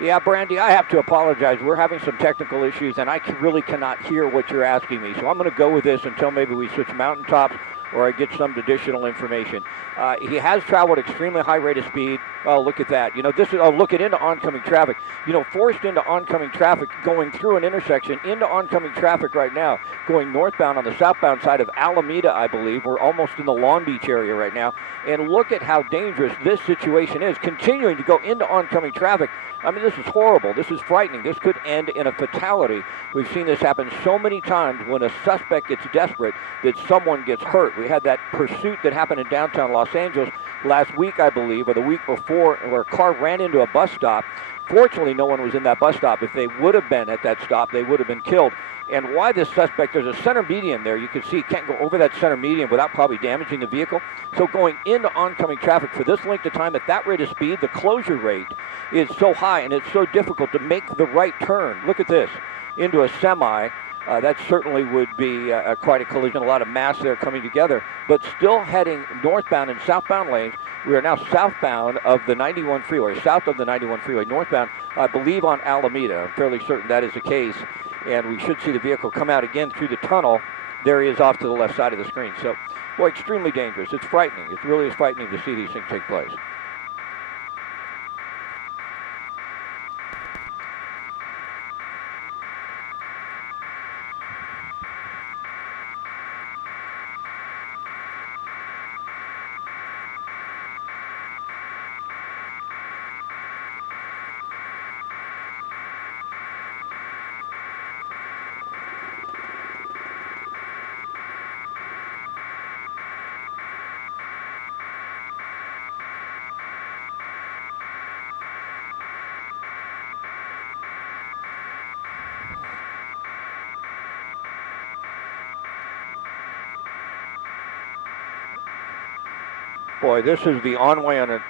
Yeah, Brandy, I have to apologize. We're having some technical issues, and I really cannot hear what you're asking me. So I'm going to go with this until maybe we switch mountaintops or I get some additional information. He has traveled extremely high rate of speed. Oh, look at that. You know, this is looking into oncoming traffic. You know, forced into oncoming traffic, going through an intersection into oncoming traffic right now, going northbound on the southbound side of Alameda, I believe. We're almost in the Long Beach area right now. And look at how dangerous this situation is, continuing to go into oncoming traffic. I mean, this is horrible. This is frightening. This could end in a fatality. We've seen this happen so many times when a suspect gets desperate that someone gets hurt. We had that pursuit that happened in downtown Los Angeles last week, I believe, or the week before, where a car ran into a bus stop. Fortunately, no one was in that bus stop. If they would have been at that stop, they would have been killed. And why this suspect, there's a center median there. You can see he can't go over that center median without probably damaging the vehicle. So going into oncoming traffic for this length of time at that rate of speed, the closure rate is so high and it's so difficult to make the right turn. Look at this, into a semi. That certainly would be quite a collision, a lot of mass there coming together, but still heading northbound and southbound lanes. We are now southbound of the 91 freeway, south of the 91 freeway, northbound, I believe on Alameda. I'm fairly certain that is the case, and we should see the vehicle come out again through the tunnel. There he is off to the left side of the screen. So, boy, extremely dangerous. It's frightening. It really is frightening to see these things take place. Boy, this is the on-way on a...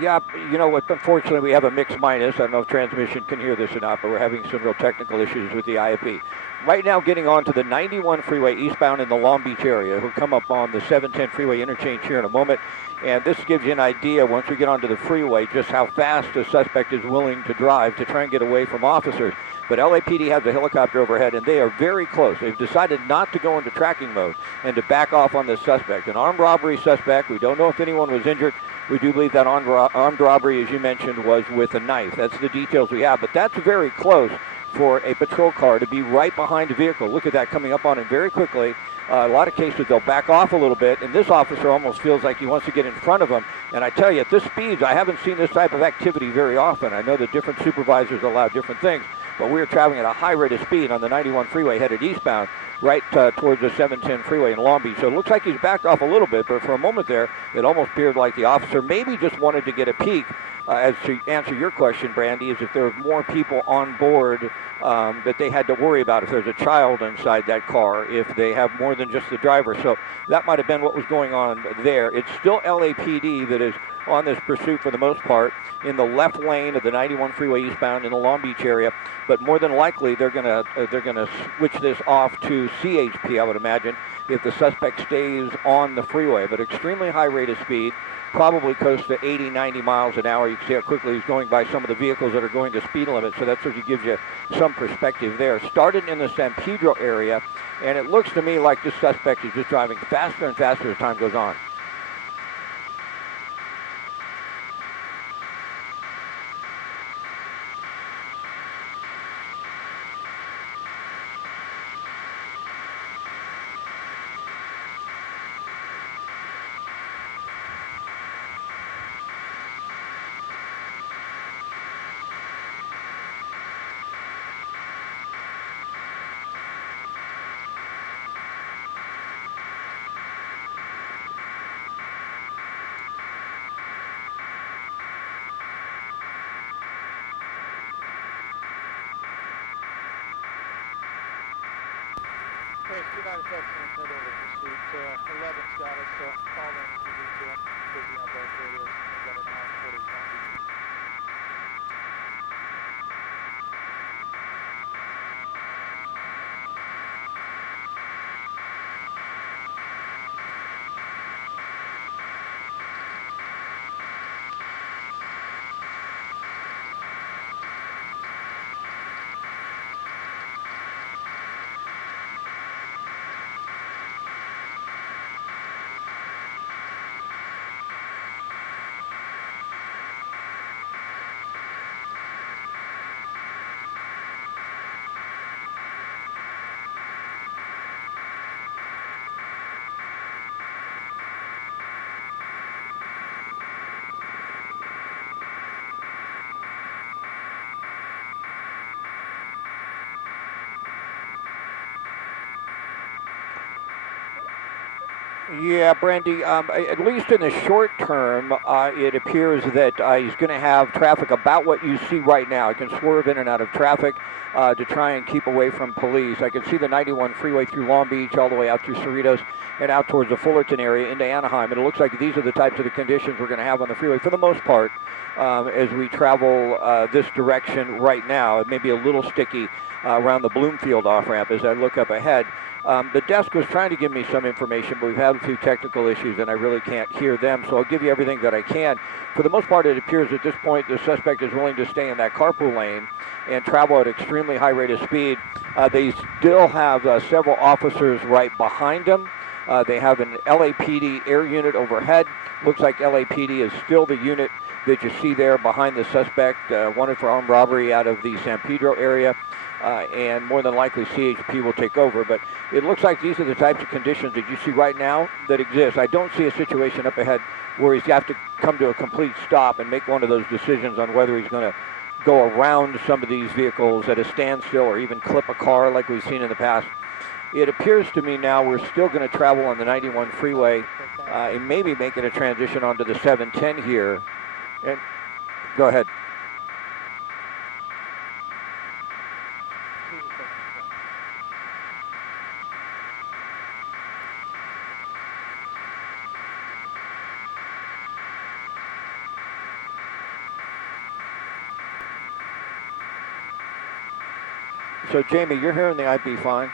Yeah, you know what, unfortunately we have a mixed minus. I don't know if transmission can hear this or not, but we're having some real technical issues with the IFB. Right now getting on to the 91 freeway eastbound in the Long Beach area. We'll come up on the 710 freeway interchange here in a moment. And this gives you an idea, once we get onto the freeway, just how fast the suspect is willing to drive to try and get away from officers. But LAPD has a helicopter overhead, and they are very close. They've decided not to go into tracking mode and to back off on this suspect. An armed robbery suspect. We don't know if anyone was injured. We do believe that armed robbery, as you mentioned, was with a knife. That's the details we have. But that's very close for a patrol car to be right behind a vehicle. Look at that, coming up on him very quickly. A lot of cases, they'll back off a little bit, and this officer almost feels like he wants to get in front of him. And I tell you, at this speed, I haven't seen this type of activity very often. I know that different supervisors allow different things, but we are traveling at a high rate of speed on the 91 freeway headed eastbound, right towards the 710 freeway in Long Beach. So it looks like he's backed off a little bit, but for a moment there, it almost appeared like the officer maybe just wanted to get a peek. As to answer your question, Brandy, is if there are more people on board that they had to worry about, if there's a child inside that car, if they have more than just the driver. So that might have been what was going on there. It's still LAPD that is on this pursuit for the most part in the left lane of the 91 freeway eastbound in the Long Beach area, but more than likely they're gonna switch this off to CHP, I would imagine, if the suspect stays on the freeway. But extremely high rate of speed, probably close to 80, 90 miles an hour. You can see how quickly he's going by some of the vehicles that are going to speed limit, so that sort of gives you some perspective there. Started in the San Pedro area, and it looks to me like this suspect is just driving faster and faster as time goes on. Hey, United Texas and head over to pursuit. 11's got us. Call in if you need to. Busy on both radios. We've got an hour and 40 Long Beach. Yeah, Brandy, at least in the short term, it appears that he's going to have traffic about what you see right now. He can swerve in and out of traffic to try and keep away from police. I can see the 91 freeway through Long Beach all the way out through Cerritos and out towards the Fullerton area into Anaheim. And it looks like these are the types of the conditions we're going to have on the freeway for the most part as we travel this direction right now. It may be a little sticky around the Bloomfield off-ramp as I look up ahead. The desk was trying to give me some information, but we've had a few technical issues, and I really can't hear them, so I'll give you everything that I can. For the most part, it appears at this point the suspect is willing to stay in that carpool lane and travel at extremely high rate of speed. They still have several officers right behind him. They have an LAPD air unit overhead. Looks like LAPD is still the unit that you see there behind the suspect, wanted for armed robbery out of the San Pedro area. And more than likely CHP will take over. But it looks like these are the types of conditions that you see right now that exist. I don't see a situation up ahead where he's got to come to a complete stop and make one of those decisions on whether he's going to go around some of these vehicles at a standstill or even clip a car like we've seen in the past. It appears to me now we're still going to travel on the 91 freeway and maybe making a transition onto the 710 here. And go ahead. So, Jamie, you're hearing the IP fine?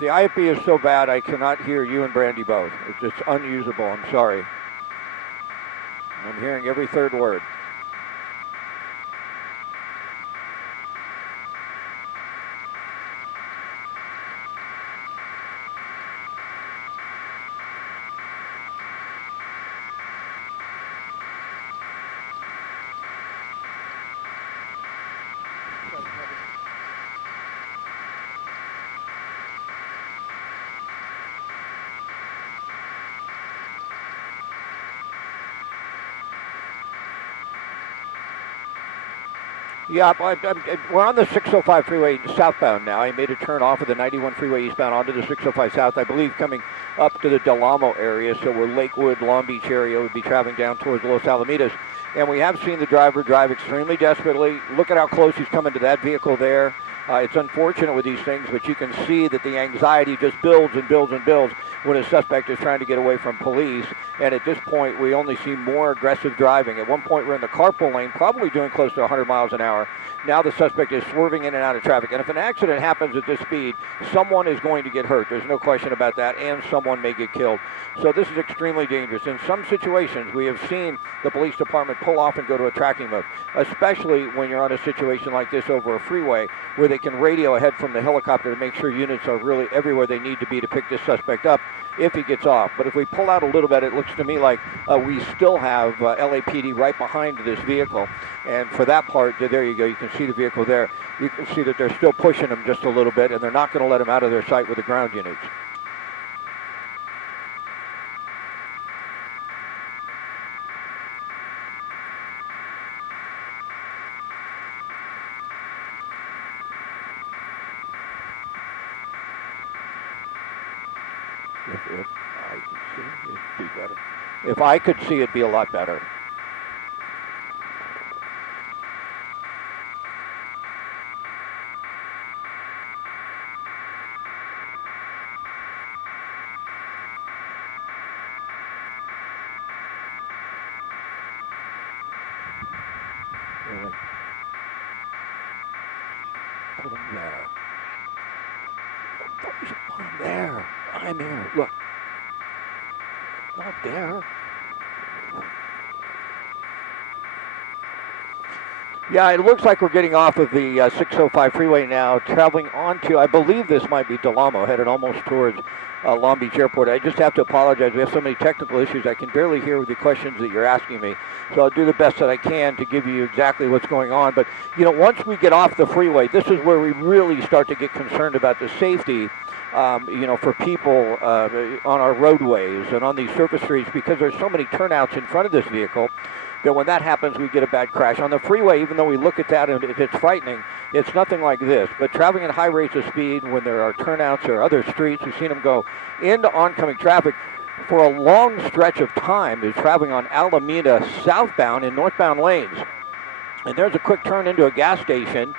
The IFB is so bad I cannot hear you and Brandy both. It's just unusable. I'm sorry. I'm hearing every third word. Yeah, we're on the 605 freeway southbound now. I made a turn off of the 91 freeway eastbound onto the 605 south, I believe coming up to the Del Amo area, so we're Lakewood, Long Beach area, would be traveling down towards Los Alamitos. And we have seen the driver drive extremely desperately. Look at how close he's coming to that vehicle there. It's unfortunate with these things, but you can see that the anxiety just builds and builds and builds when a suspect is trying to get away from police. And at this point, we only see more aggressive driving. At one point, we're in the carpool lane, probably doing close to 100 miles an hour. Now the suspect is swerving in and out of traffic. And if an accident happens at this speed, someone is going to get hurt. There's no question about that, and someone may get killed. So this is extremely dangerous. In some situations, we have seen the police department pull off and go to a tracking mode, especially when you're on a situation like this over a freeway where they can radio ahead from the helicopter to make sure units are really everywhere they need to be to pick this suspect up if he gets off. But if we pull out a little bit, it looks to me like we still have LAPD right behind this vehicle. And for that part, there you go. You can see the vehicle there. You can see that they're still pushing him just a little bit, and they're not going to let him out of their sight with the ground units. If I could see, it'd be better. If I could see, it'd be a lot better. Really? Put him there. Put him there. I'm here. Look. Not there. Yeah, it looks like we're getting off of the 605 freeway now, traveling onto, I believe this might be Del Amo, headed almost towards Long Beach Airport. I just have to apologize. We have so many technical issues. I can barely hear the questions that you're asking me. So I'll do the best that I can to give you exactly what's going on. But, you know, once we get off the freeway, this is where we really start to get concerned about the safety for people on our roadways and on these surface streets, because there's so many turnouts in front of this vehicle that when that happens, we get a bad crash. On the freeway, even though we look at that and it's frightening, it's nothing like this. But traveling at high rates of speed when there are turnouts or other streets, we've seen them go into oncoming traffic for a long stretch of time. They're traveling on Alameda southbound in northbound lanes. And there's a quick turn into a gas station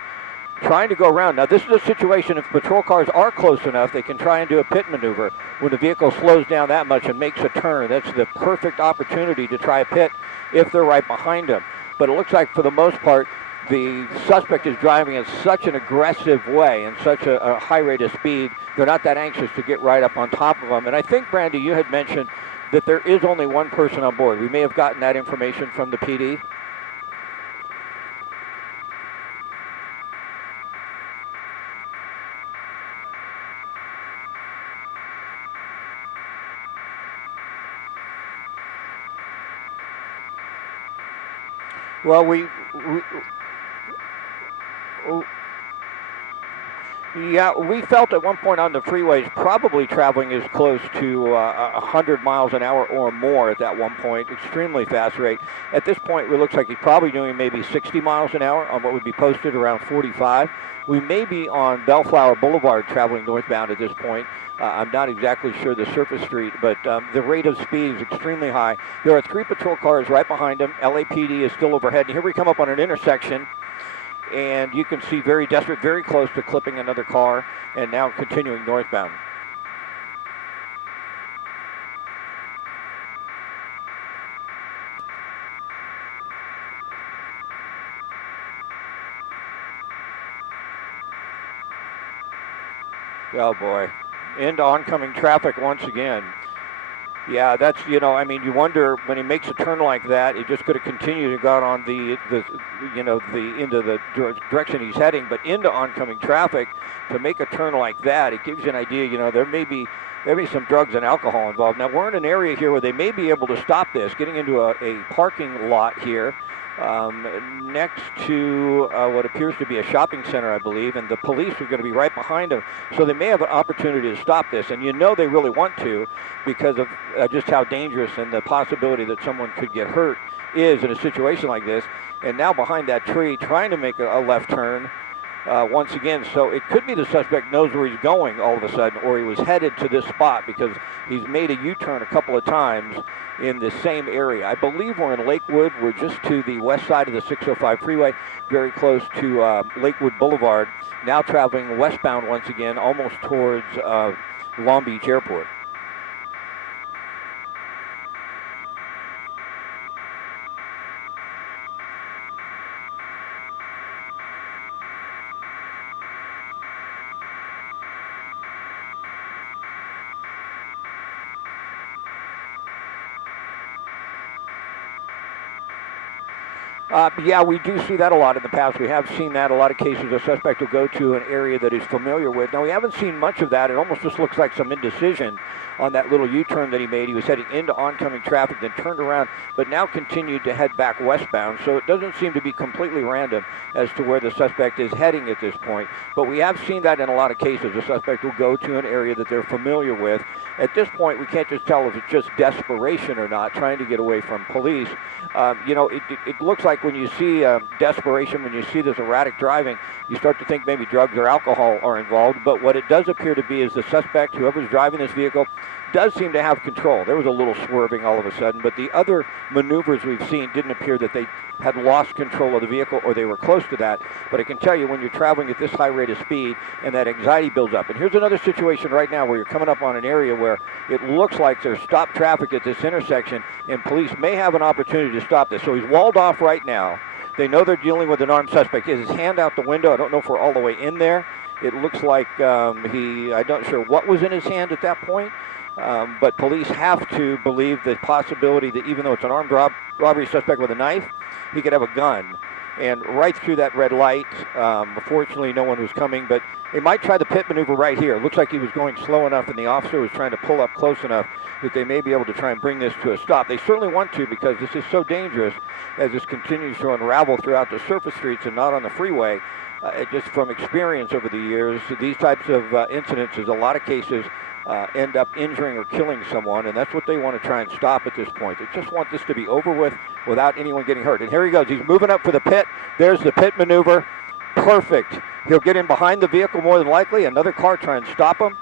trying to go around. Now, this is a situation, if patrol cars are close enough, they can try and do a pit maneuver. When the vehicle slows down that much and makes a turn, that's the perfect opportunity to try a pit if they're right behind them. But it looks like, for the most part, the suspect is driving in such an aggressive way and such a high rate of speed, they're not that anxious to get right up on top of them. And I think, Brandy, you had mentioned that there is only one person on board. We may have gotten that information from the PD. Well, we felt at one point on the freeways probably traveling as close to 100 miles an hour or more at that one point, extremely fast rate. At this point, it looks like he's probably doing maybe 60 miles an hour on what would be posted around 45. We may be on Bellflower Boulevard traveling northbound at this point. I'm not exactly sure the surface street, but the rate of speed is extremely high. There are 3 patrol cars right behind him. LAPD is still overhead. And here we come up on an intersection, and you can see very desperate, very close to clipping another car, and now continuing northbound. Oh, boy. Into oncoming traffic once again. Yeah, that's, you wonder when he makes a turn like that, he just could have continued and got on into the direction he's heading, but into oncoming traffic to make a turn like that, it gives you an idea, there may be some drugs and alcohol involved. Now, we're in an area here where they may be able to stop this, getting into a parking lot here. Next to what appears to be a shopping center, I believe, and the police are going to be right behind them. So they may have an opportunity to stop this, and they really want to because of just how dangerous and the possibility that someone could get hurt is in a situation like this. And now behind that tree, trying to make a left turn once again. So it could be the suspect knows where he's going all of a sudden, or he was headed to this spot because he's made a U-turn a couple of times in the same area. I believe we're in Lakewood. We're just to the west side of the 605 freeway, very close to Lakewood Boulevard. Now traveling westbound once again, almost towards Long Beach Airport. We do see that a lot in the past. We have seen that a lot of cases. A suspect will go to an area that he's familiar with. Now, we haven't seen much of that. It almost just looks like some indecision on that little U-turn that he made. He was heading into oncoming traffic, then turned around, but now continued to head back westbound. So it doesn't seem to be completely random as to where the suspect is heading at this point. But we have seen that in a lot of cases. A suspect will go to an area that they're familiar with. At this point, we can't just tell if it's just desperation or not, trying to get away from police. It looks like when you see desperation, when you see this erratic driving, you start to think maybe drugs or alcohol are involved. But what it does appear to be is the suspect, whoever's driving this vehicle, does seem to have control. There was a little swerving all of a sudden, but the other maneuvers we've seen didn't appear that they had lost control of the vehicle or they were close to that. But I can tell you when you're traveling at this high rate of speed and that anxiety builds up. And here's another situation right now where you're coming up on an area where it looks like there's stopped traffic at this intersection and police may have an opportunity to stop this. So he's walled off right now. They know they're dealing with an armed suspect. He has his hand out the window. I don't know if we're all the way in there. It looks like I'm not sure what was in his hand at that point. But police have to believe the possibility that even though it's an armed robbery suspect with a knife, he could have a gun. And right through that red light, fortunately no one was coming, but they might try the pit maneuver right here. It looks like he was going slow enough and the officer was trying to pull up close enough that they may be able to try and bring this to a stop. They certainly want to because this is so dangerous as this continues to unravel throughout the surface streets and not on the freeway. just from experience over the years, these types of incidences, a lot of cases end up injuring or killing someone, and that's what they want to try and stop at this point. They just want this to be over with without anyone getting hurt. And here he goes. He's moving up for the pit. There's the pit maneuver. Perfect. He'll get in behind the vehicle more than likely. Another car trying to stop him.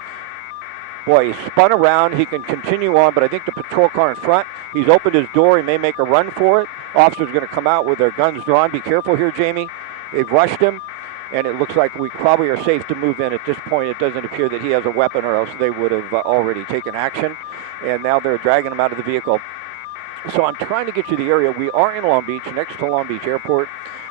Boy, he spun around. He can continue on, but I think the patrol car in front, he's opened his door. He may make a run for it. Officers are going to come out with their guns drawn. Be careful here, Jamie. They've rushed him, and it looks like we probably are safe to move in at this point. It doesn't appear that he has a weapon, or else they would have already taken action. And now they're dragging him out of the vehicle. So I'm trying to get you the area. We are in Long Beach, next to Long Beach Airport.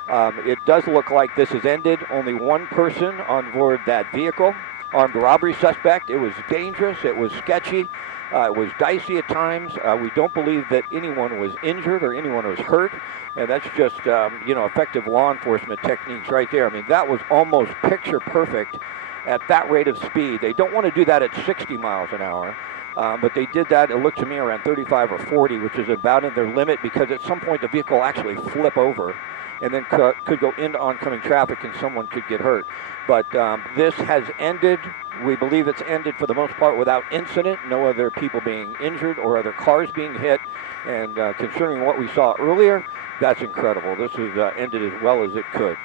It does look like this has ended. Only one person on board that vehicle. Armed robbery suspect. It was dangerous. It was sketchy. It was dicey at times. We don't believe that anyone was injured or anyone was hurt. And that's just, effective law enforcement techniques right there. I mean, that was almost picture perfect at that rate of speed. They don't want to do that at 60 miles an hour. But they did that, it looked to me, around 35 or 40, which is about in their limit, because at some point the vehicle will actually flip over and then could go into oncoming traffic and someone could get hurt. But this has ended. We believe it's ended for the most part without incident, no other people being injured or other cars being hit. And considering what we saw earlier, that's incredible. This has ended as well as it could.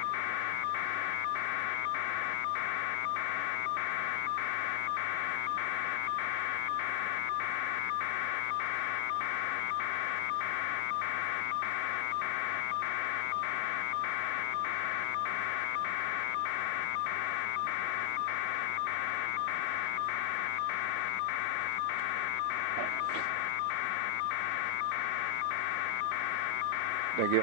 Thank you.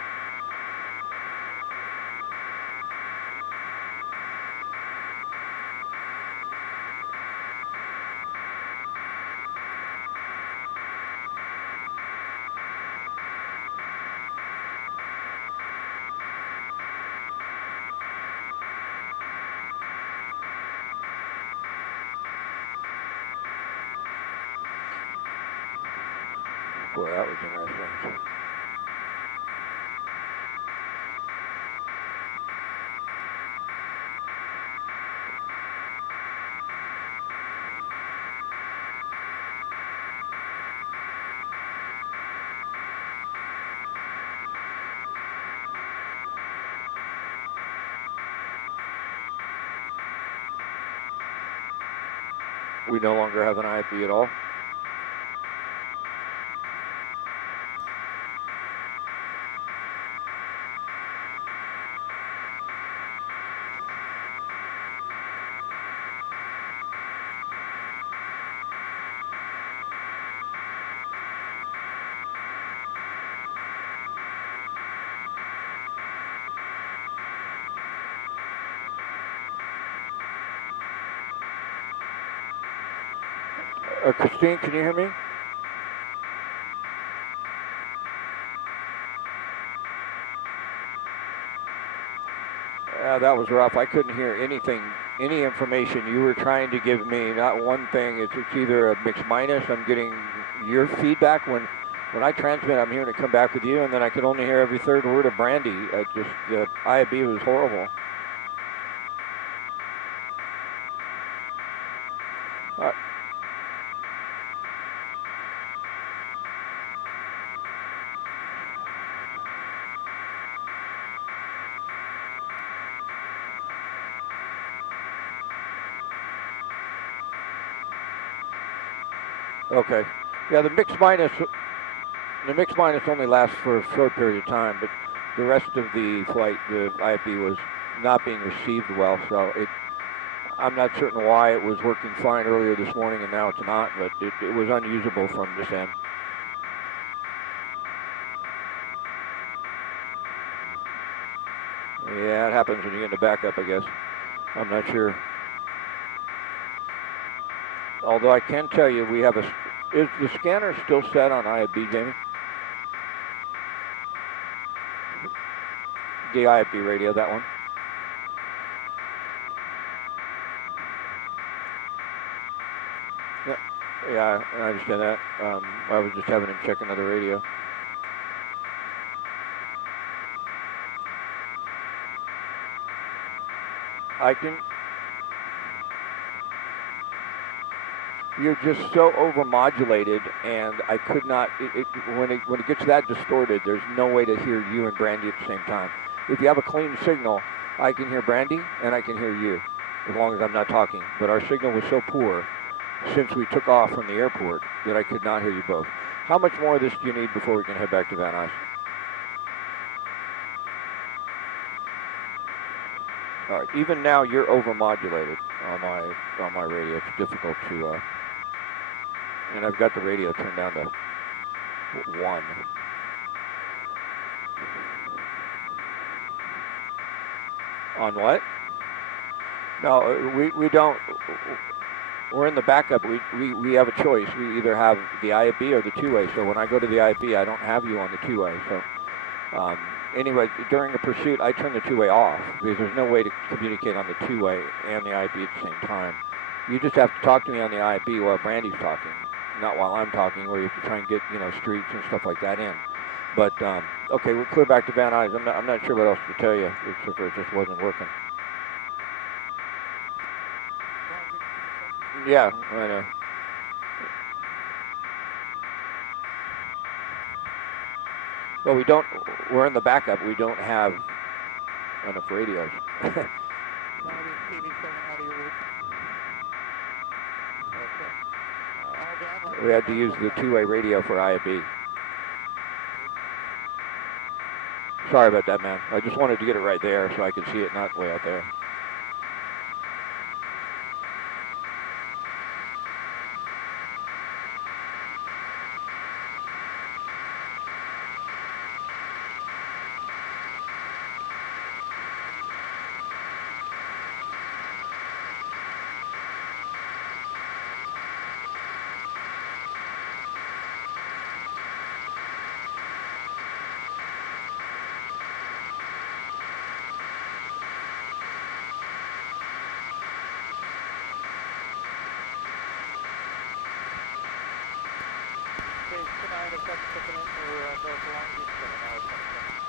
Boy, that was interesting. We no longer have an IFB at all. Christine, can you hear me? That was rough. I couldn't hear anything, any information you were trying to give me. Not one thing. It's either a mixed minus. I'm getting your feedback when I transmit. I'm hearing it come back with you, and then I could only hear every third word of Brandy. The IFB was horrible. Okay. Yeah, the mixed minus only lasts for a short period of time, but the rest of the flight, the IFB was not being received well. So I'm not certain why it was working fine earlier this morning and now it's not, but it was unusable from this end. Yeah, it happens when you get into backup, I guess. I'm not sure. Although I can tell you, we have is the scanner still set on IFB, Jamie? The IFB radio, that one. Yeah, I understand that. I was just having him check another radio. I can. You're just so overmodulated, and I could not. When it gets that distorted, there's no way to hear you and Brandy at the same time. If you have a clean signal, I can hear Brandy and I can hear you, as long as I'm not talking. But our signal was so poor since we took off from the airport that I could not hear you both. How much more of this do you need before we can head back to Van Nuys? All right. Even now, you're overmodulated on my radio. It's difficult to. And I've got the radio turned down to 1. On what? No, we don't. We're in the backup. We have a choice. We either have the IFB or the two-way. So when I go to the IFB, I don't have you on the two-way. So anyway, during the pursuit, I turn the two-way off because there's no way to communicate on the two-way and the IFB at the same time. You just have to talk to me on the IFB while Brandy's talking, not while I'm talking, or you have to try and get streets and stuff like that in. But okay, we're clear back to Van Nuys. I'm not sure what else to tell you, except for it just wasn't working. Yeah, I know. Well, we're in the backup. We don't have enough radios. We had to use the two-way radio for IFB. Sorry about that, man. I just wanted to get it right there so I could see it, not way out there. Tonight, a second tipping in for North Long Beach, 7 hours, 20 seconds.